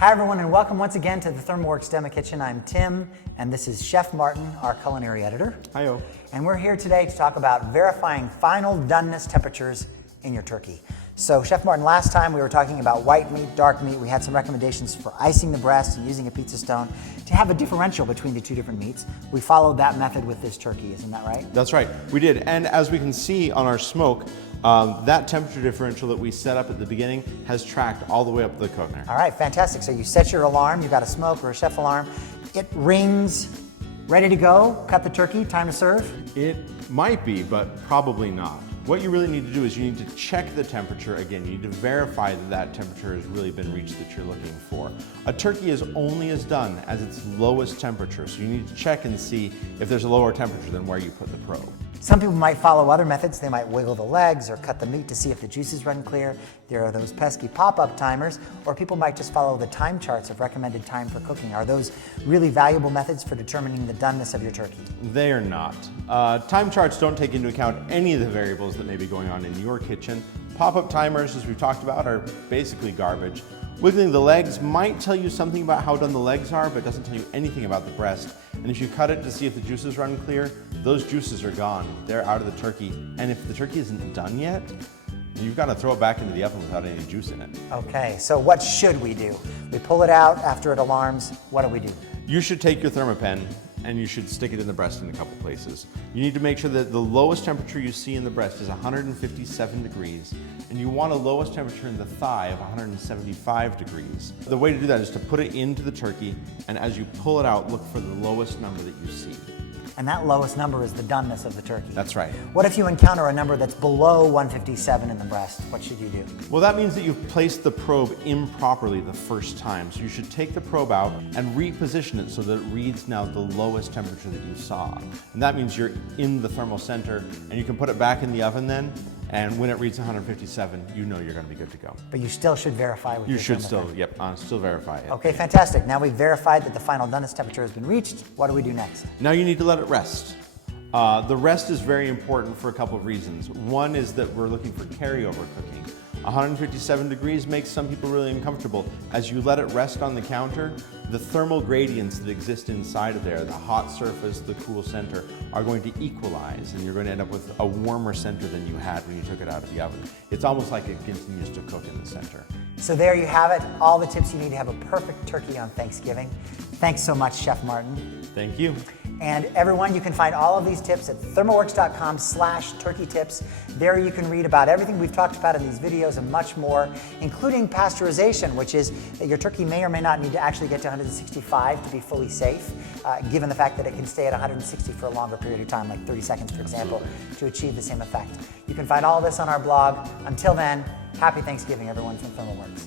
Hi everyone, and welcome once again to the ThermaWorks Demo Kitchen. I'm Tim, and this is Chef Martin, our culinary editor. Hi-yo. And we're here today to talk about verifying final doneness temperatures in your turkey. So Chef Martin, last time we were talking about white meat, dark meat. We had some recommendations for icing the breast and using a pizza stone to have a differential between the two different meats. We followed that method with this turkey, isn't that right? That's right, we did. And as we can see on our smoke, that temperature differential that we set up at the beginning has tracked all the way up the coconut. All right, fantastic. So you set your alarm, you've got a smoke or a chef alarm. It rings, ready to go, cut the turkey, time to serve? It might be, but probably not. What you really need to do is you need to check the temperature again. You need to verify that that temperature has really been reached that you're looking for. A turkey is only as done as its lowest temperature, so you need to check and see if there's a lower temperature than where you put the probe. Some people might follow other methods. They might wiggle the legs or cut the meat to see if the juices run clear. There are those pesky pop-up timers, or people might just follow the time charts of recommended time for cooking. Are those really valuable methods for determining the doneness of your turkey? They are not. Time charts don't take into account any of the variables that may be going on in your kitchen. Pop-up timers, as we've talked about, are basically garbage. Wiggling the legs might tell you something about how done the legs are, but doesn't tell you anything about the breast. And if you cut it to see if the juices run clear, those juices are gone. They're out of the turkey. And if the turkey isn't done yet, you've got to throw it back into the oven without any juice in it. Okay, so what should we do? We pull it out after it alarms. What do we do? You should take your Thermapen and you should stick it in the breast in a couple places. You need to make sure that the lowest temperature you see in the breast is 157 degrees, and you want a lowest temperature in the thigh of 175 degrees. The way to do that is to put it into the turkey, and as you pull it out, look for the lowest number that you see. And that lowest number is the doneness of the turkey. That's right. What if you encounter a number that's below 157 in the breast? What should you do? Well, that means that you've placed the probe improperly the first time. So you should take the probe out and reposition it so that it reads now the lowest temperature that you saw. And that means you're in the thermal center, and you can put it back in the oven then, and when it reads 157, you know you're going to be good to go. But you still should verify with You your should Thermapen. still verify it. Okay, fantastic. Now we've verified that the final doneness temperature has been reached. What do we do next? Now you need to let it rest. The rest is very important for a couple of reasons. One is that we're looking for carryover cooking. 157 degrees makes some people really uncomfortable. As you let it rest on the counter, the thermal gradients that exist inside of there, the hot surface, the cool center, are going to equalize, and you're going to end up with a warmer center than you had when you took it out of the oven. It's almost like it continues to cook in the center. So there you have it, all the tips you need to have a perfect turkey on Thanksgiving. Thanks so much, Chef Martin. Thank you. And everyone, you can find all of these tips at thermaworks.com/turkey tips. There you can read about everything we've talked about in these videos and much more, including pasteurization, which is that your turkey may or may not need to actually get to 165 to be fully safe, given the fact that it can stay at 160 for a longer period of time, like 30 seconds, for example, to achieve the same effect. You can find all this on our blog. Until then, happy Thanksgiving, everyone, from ThermaWorks.